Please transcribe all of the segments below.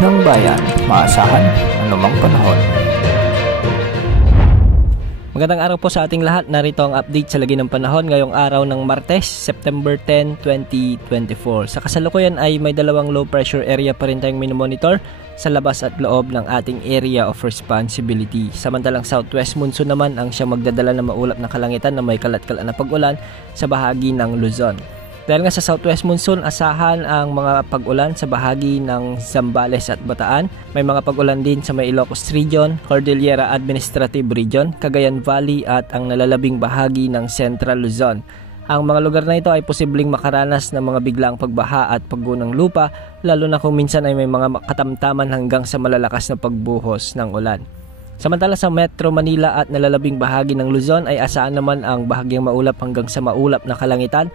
ng bayan, maasahan anumang panahon. Magandang araw po sa ating lahat. Narito ang update sa lagi ng panahon ngayong araw ng Martes, September 10, 2024. Sa kasalukuyan ay may dalawang low pressure area pa rin tayong minomonitor sa labas at loob ng ating area of responsibility. Samantalang southwest monsoon naman ang siyang magdadala ng maulap na kalangitan na may kalat-kalat na pag-ulan sa bahagi ng Luzon. Dahil nga sa southwest monsoon, asahan ang mga pag-ulan sa bahagi ng Zambales at Bataan. May mga pag-ulan din sa may Ilocos Region, Cordillera Administrative Region, Cagayan Valley at ang nalalabing bahagi ng Central Luzon. Ang mga lugar na ito ay posibleng makaranas ng mga biglaang pagbaha at paggunang lupa, lalo na kung minsan ay may mga katamtaman hanggang sa malalakas na pagbuhos ng ulan. Samantala sa Metro Manila at nalalabing bahagi ng Luzon ay asahan naman ang bahagyang maulap hanggang sa maulap na kalangitan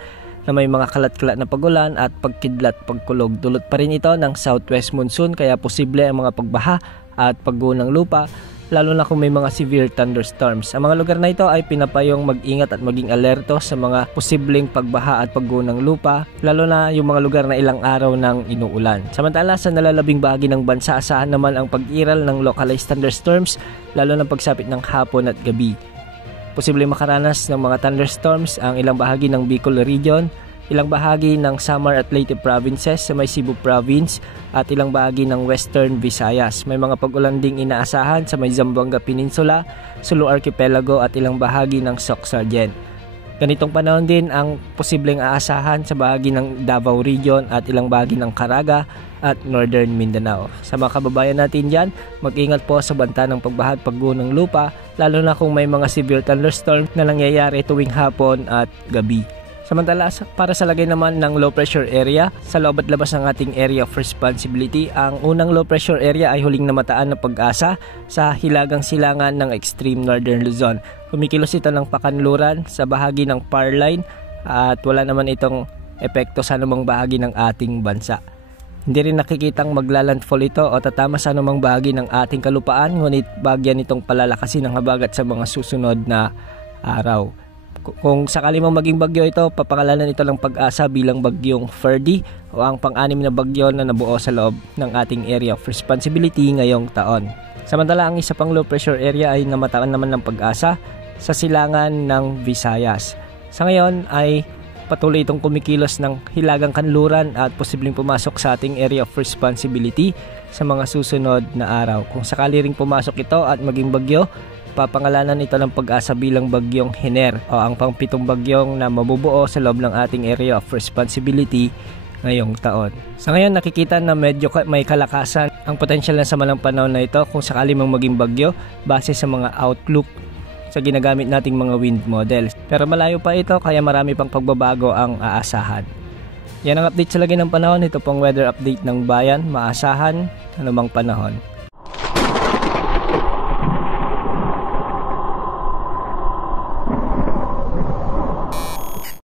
na may mga kalat-kalat na pag-ulan at pagkidlat pagkulog. Dulot pa rin ito ng southwest monsoon kaya posible ang mga pagbaha at paggunang lupa, lalo na kung may mga severe thunderstorms. Ang mga lugar na ito ay pinapayong mag-ingat at maging alerto sa mga posibleng pagbaha at paggunang lupa, lalo na yung mga lugar na ilang araw nang inuulan. Samantala sa nalalabing bahagi ng bansa, asahan naman ang pag-iral ng localized thunderstorms, lalo na pagsapit ng hapon at gabi. Posibleng makaranas ng mga thunderstorms ang ilang bahagi ng Bicol Region, ilang bahagi ng Samar at Leyte provinces sa may Cebu province at ilang bahagi ng Western Visayas. May mga pag-ulan ding inaasahan sa may Zamboanga Peninsula, Sulu Archipelago at ilang bahagi ng Soc-Sargen. Ganitong panahon din ang posibleng aasahan sa bahagi ng Davao Region at ilang bahagi ng Caraga at Northern Mindanao. Sa mga kababayan natin dyan, mag-ingat po sa banta ng pagbaha at paggunang lupa, lalo na kung may mga severe thunderstorm na nangyayari tuwing hapon at gabi. Samantala, para sa lagay naman ng low pressure area, sa loob at labas ng ating area of responsibility, ang unang low pressure area ay huling namataan na Pag-asa sa hilagang silangan ng extreme northern Luzon. Kumikilos ito ng pakanluran sa bahagi ng power line at wala naman itong epekto sa anumang bahagi ng ating bansa. Hindi rin nakikitang maglalandfall ito o tatama sa anumang bahagi ng ating kalupaan, ngunit bagyan itong palalakasin ng habagat sa mga susunod na araw. Kung sakali mong maging bagyo ito, papangalanan ito ng Pag-asa bilang bagyong Ferdy o ang pang-anim na bagyo na nabuo sa loob ng ating area of responsibility ngayong taon. Samantala, ang isa pang low pressure area ay namataan naman ng Pag-asa sa silangan ng Visayas. Sa ngayon ay patuloy itong kumikilos ng hilagang kanluran at posibleng pumasok sa ating area of responsibility sa mga susunod na araw. Kung sakali ring pumasok ito at maging bagyo, papangalanan ito ng Pag-asa bilang bagyong Hiner o ang pang-pitong bagyong na mabubuo sa loob ng ating area of responsibility ngayong taon. Sa ngayon, nakikita na medyo may kalakasan ang potensyal na sama ng panahon na ito kung sakali mang maging bagyo base sa mga outlook sa ginagamit nating mga wind models. Pero malayo pa ito kaya marami pang pagbabago ang aasahan. Yan ang update sa lagi ng panahon. Ito pong weather update ng bayan, maasahan anumang panahon.